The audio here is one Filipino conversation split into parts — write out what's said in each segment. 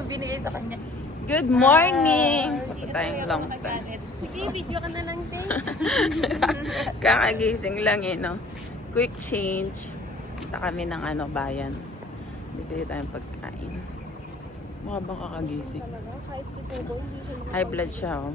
akong binigay sa kanya. Good morning! Punta tayong Longtan. Sige, video ka na lang, te. Kakagising lang eh, no? Quick change. Punta kami ng bayan. Bibili tayong pagkain. Mukha bang kakagising? Talaga, kahit si Kubo, hindi siya High blood siya, oh.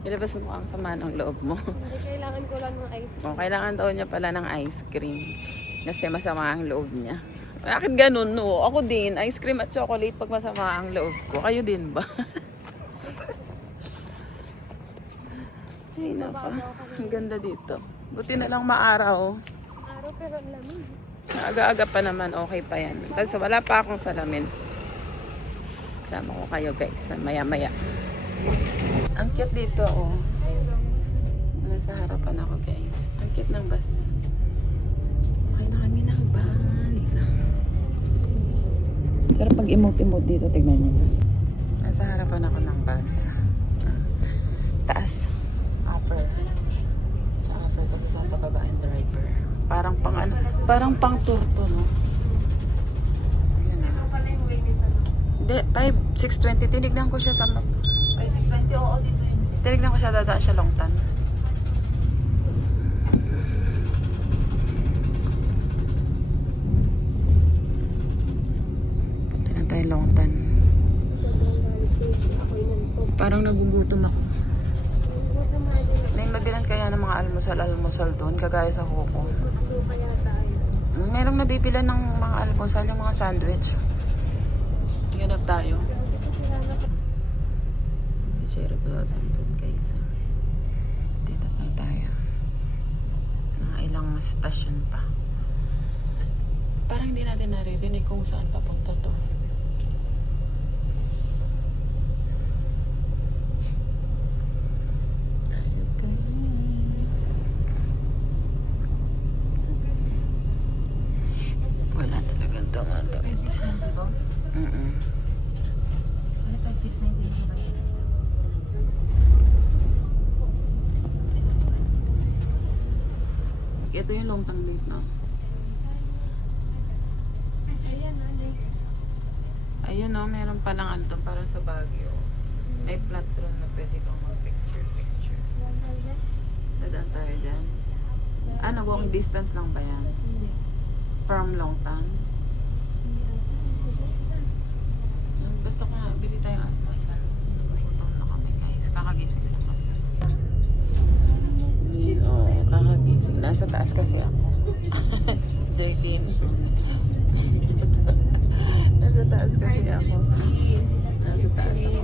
Ilabas mo ang sama ng loob mo. Hindi, kailangan ko lang ng ice cream. Oh, kailangan daw niya pala ng ice cream. Kasi masama ang loob niya. Bakit ganun, no? Ako din, ice cream at chocolate pag masama ang loob ko. Kayo din ba? Ay, napa. Ang ganda dito. Buti na lang maaraw. Araw pero ang lamig. Aga-aga pa naman, okay pa yan. Tapos wala pa akong salamin. Sama ko kayo guys, maya-maya. Ang cute dito, oh. Nasa harapan ako guys. Ang cute ng bus. Okay na kami ng bus. Pero pag emote-emote dito, tignan nyo. Nasa harapan ako ng bus. Taas. Upper. Sa upper kasi sasababa yung driver. Parang pang tour to, no? Yan, Ano pala yung way nito? hindi, 6:20. Tinignan ko siya sa map. 6:20, oo, dito yun. Tinignan ko siya, dadaan siya Longtan. Punta na tayo Longtan. Parang nagugutom ako. May mabilan kaya ng mga almusal doon, kagaya sa Coco. Merong nabibilan ng mga almusal, yung mga sandwich. Ganap tayo. Share ko sa doon guys. Dito na tayo. Mga ilang station pa. Parang hindi natin naririnig kung saan papunta to. Wala talagang tama-tama. Ito yung Longtan Lake, no? Ayun, no? Meron palang doon para sa Baguio. May platron na pwede kang mag-picture. Dadaan tayo dyan. Walking distance lang ba yan? From Longtan? Basta ko nga, bili tayong almusal. Gutom na kami guys. Kakagising lang kasi. Oo, kakagising. Nasa taas kasi ako. Jaylin. Nasa taas kasi ako. Nasa taas ako.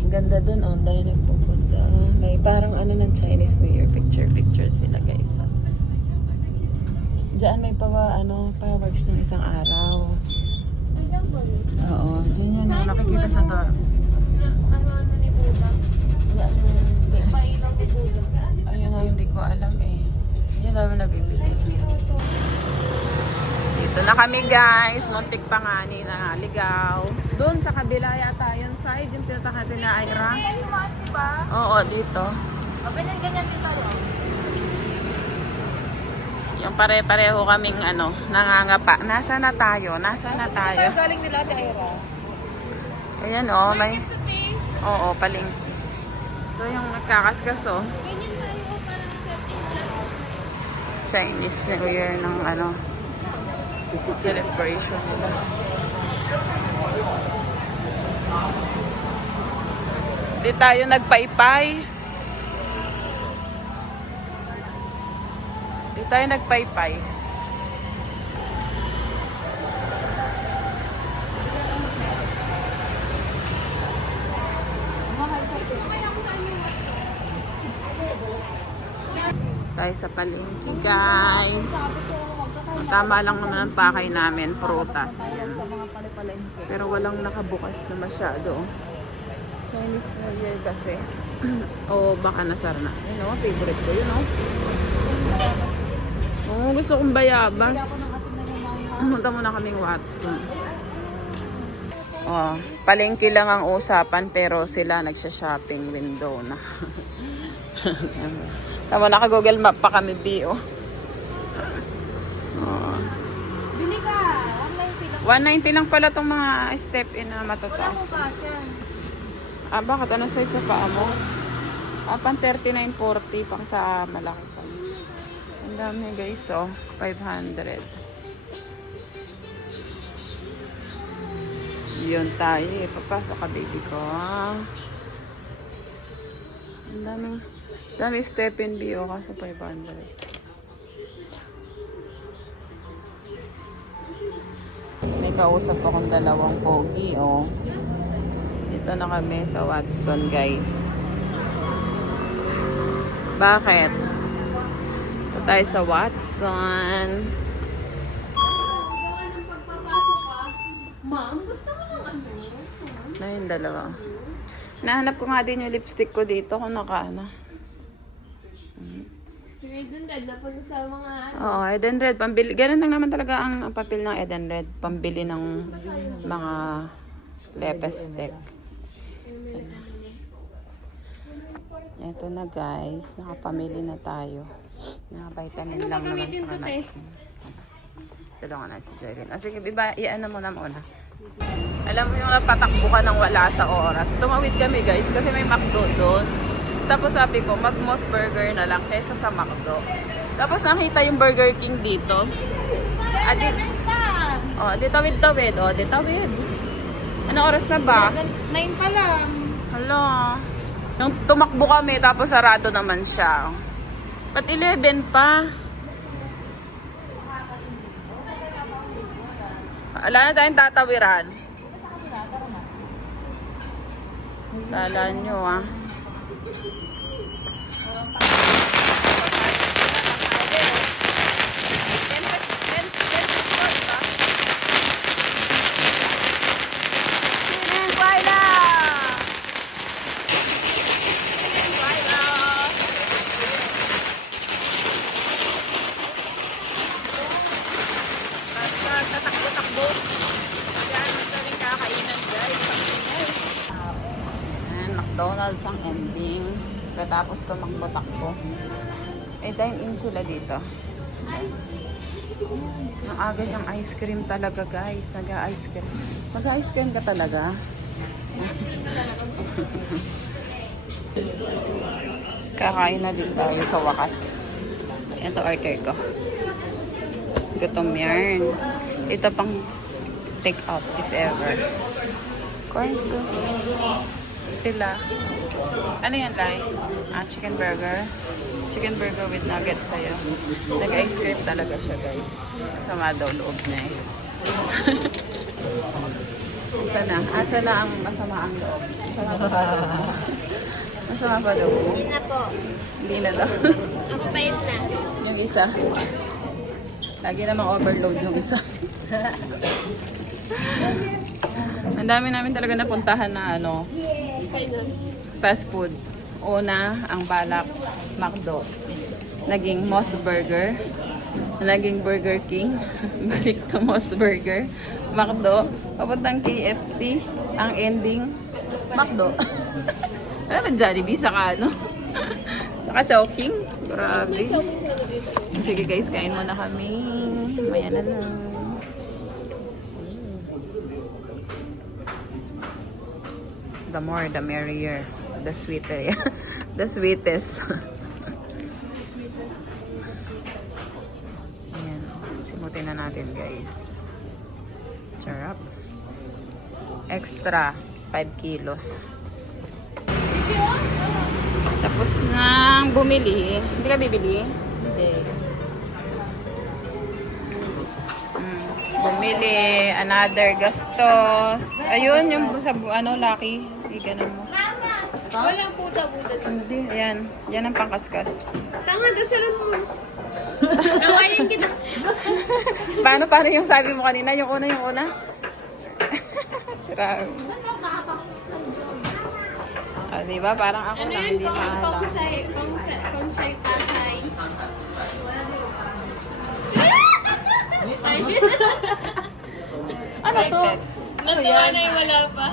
Ang ganda dun, oh. Dahil nagpupunta. May parang ng Chinese New Year picture sila guys. Diyan may fireworks ng isang araw. Oo, dyan yan. Nakikita sa to. Ano ni Buda? Pailaw ni Buda. Ayun na, hindi ko alam eh. Yan namin nabibili. Dito na kami guys. Muntik pa nga ni naligaw. Doon sa kabila yata yung side, yung pinatahan natin na Ira. Ayan yung mga ba? Oo, dito. O, ganyan dito. Yung pare-pareho kaming nangangapa. Nasa na tayo? Galing nila di Ira. Ayan oh, may... Oo, paling. So yung nagkakaskas oh. Ganyan tayo, parang Chinese New Year ng celebration nila. Di tayo nagpaypay. Di tayo nagpaypay. Tayo sa palengke guys. Tama lang naman ang pakay namin, prutas. Ayan. Pero walang nakabukas na masyado. Chinese New Year kasi. O baka nasar na. Yun o, favorite ko yun o. Oo, gusto kong bayabas. Punta muna kaming Watson. Oh, palengke lang ang usapan pero sila nagsha-shopping window na. Tama, naka-Google Map pa kami, Bio. Oh. Bili ka 190 lang pala tong mga step-in na Wala matataas. ko kasya. Ah, bakit? Ano size sa paa mo? Ah, pang 39.40 pang sa malaki pa. Ang dami guys, oh. 500. Yun tayo eh. Papasok ka baby ko. Ang dami step-in bio kaso 500. May kausap akong dalawang pogi, oh. Dito na kami sa Watson, guys. Bakit? Ito tayo sa Watson. Ma'am, gusto mo ng ano? Na yung dalawa. Nahanap ko nga din yung lipstick ko dito kung nakaano. Red and red na pag sa mga Oo, Edenred. Pambili. Ganun lang naman talaga ang papel ng Edenred. Pambili ng mga lipstick. Ito na guys. Nakapamili na tayo. Naka-vitamin lang naman sa kamay. Tulungan na si Jerilyn. Sige, iba, iyan mo na muna. Alam mo yung napatakbo ka nang wala sa oras. Tumawid kami guys kasi may McDo doon. Tapos sabi ko, mag-Moss Burger na lang kaysa sa McDo. Tapos nakita yung Burger King dito. Di tawid-tawid. O, di tawid. Ano oras na ba? 9 pa lang. Hala. Nung tumakbo kami, tapos sarado naman siya. Ba't 11 pa? Wala na tayong tatawiran. Tala nyo ah. Tatakbo-takbo. Yan, masaling kakainan guys. Ayan, McDonald's ang ending. Katapos tumakbo-takbo. Eh, dine-in sila dito. Ang aga yung ice cream talaga guys. Nag-ice cream. Mag-ice cream ka talaga. Kakain na din tayo sa wakas. Ito order ko. Gutom yarn. Ito pang take out if ever. Corn soup. Sila. Ano yan, Lai? Chicken burger. Chicken burger with nuggets sa'yo. Nag-ice cream talaga siya, guys. Masama daw loob na eh. Asa na ang masama ang loob? Masama pa daw. Hindi na po. Hindi na daw. Ako pait na. Yung isa. Lagi namang overload yung isa. Ang dami namin talaga napuntahan na ano, fast food. Una, ang balak, McDo. Naging Moss Burger. Naging Burger King. Balik to Moss Burger. McDo. Papuntang KFC. Ang ending, McDo. Ano ba Jollibee? Saka ano? Saka Chowking. Grabe. Sige guys, kain muna kami. Maya na lang. The more, the merrier. The sweeter. The sweetest. Ayan. Simutin na natin guys. Charap. Extra 5 kilos. Tapos nang bumili. Hindi ka bibili? Hindi. Bumili. Another gastos. Ayun, yung sa ano, Lucky. Ganun mo. Walang puta-puta. Hindi, ayan. Yan ang pangkaskas. Tanga, dasalan mo. Nawayan kita. Paano yung sabi mo kanina? Yung una? Sira. Diba? Parang ako Ano lang yun? hindi maalam. Kung siya'y tatay. Ano to? Natawa na yung wala pa.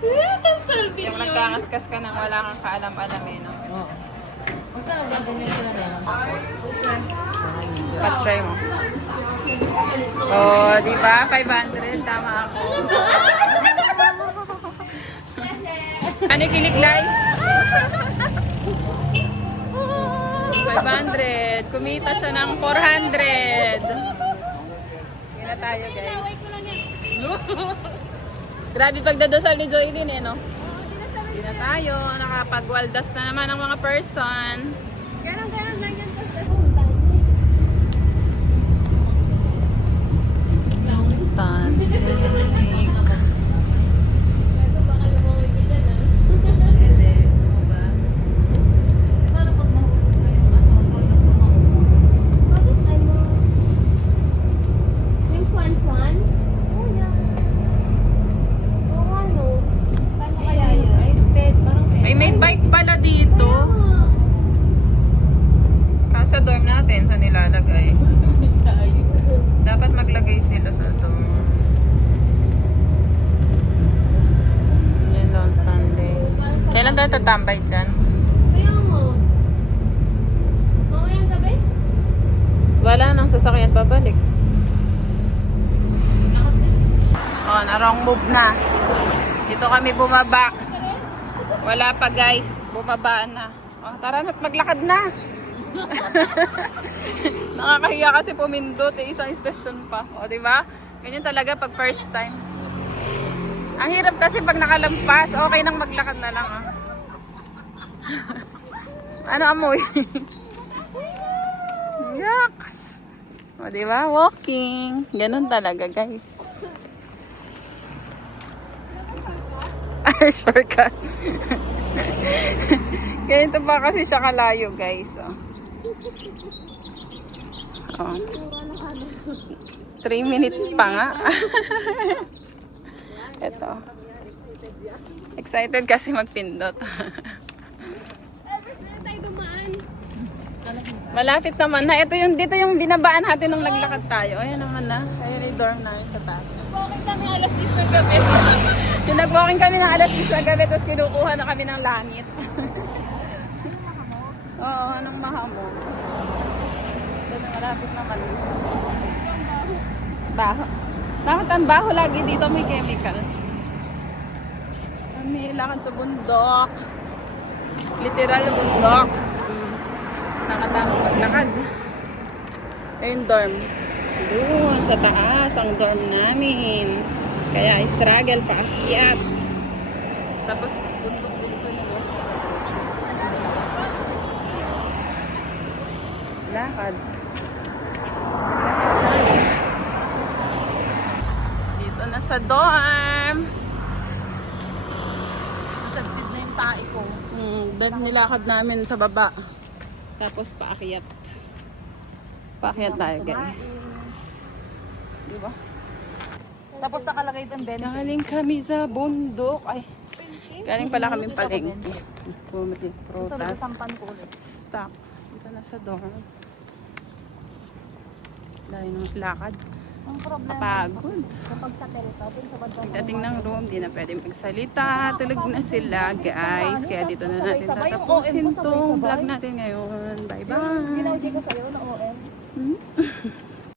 Tapos talbin Yung nagkakaskas ka nang wala kang kaalam-alam eh, no? Oo. Saan ba? Ganyan sila na yan. Pa-try mo. Oh, di ba? 500. Tama ako. Ano yung kiniklay? 500. Kumita siya ng 400. Hindi na tayo, guys. Grabe pagdadasal ni Joylyn eh, no? Hindi na tayo. Nakapagwaldas na naman ang mga person. Kailan lang yan. Yung swan-swan? Oo yan. Oo ano? Paano kaya yun? Ay, pet. Parang pet. May bike pala dito. Sa dorm natin, sa nilalagay. Dapat maglagay sila sa dorm. Yan lang, Sunday. Kailan tayo tatambay dyan? Kaya mo. Mamaya gabi? Wala nang sasakyan pabalik. Oh, na-wrong move na. Dito kami bumaba. Wala pa guys, bumaba na. Oh, tara na't maglakad na. Nakakahiya kasi pumindot eh, isang station pa. O, di ba? Ganyan talaga pag first time. Ang hirap kasi pag nakalampas, okay nang maglakad na lang ah. Ano amoy? Yucks! O, di ba? Walking. Ganun talaga, guys. Ay, shortcut. Ganito pa kasi siya kalayo, guys. Oh. Oh. 3 minutes pa nga. Ito. Excited kasi magpindot. Malapit naman na. Ito yung dito yung binabaan natin nung naglakad tayo. Ayan naman na. Ayan yung dorm namin sa taas. Walking kami alas 10 ng gabi. Nag-walking kami ng alas 10 na gabi tapos kinukuha na kami ng langit. Oo, anong mahamog. Dito malapit naman. Baho. Bakit ang baho lagi dito may chemical? Kami lakad sa bundok. Literal bundok. Nakatamang maglakad. Ayun dorm. Doon sa taas ang dorm namin. Kaya struggle pa akyat. Tapos bundok dito yun. Lakad. Dito na sa dorm. Matagsid na yung tae ko. Dahil nilakad namin sa baba. Tapos paakyat. Paakyat tayo, guys. Diba? Tapos nakalagay doon, Ben. Galing kami sa bundok. Ay, galing pala kami palengke. Bumili Susunod prutas. sa sampan ko ulit. Stock. Dito na sa dorm. Dahil ng lakad. Ang problema Kapagod. kapag sa teletapin sa bandang Pagdating ng room, di na pwede magsalita. Tulog na sila, guys. Kaya dito na natin tatapusin tong vlog natin ngayon. Bye-bye! Ginawin ko sa'yo na OM.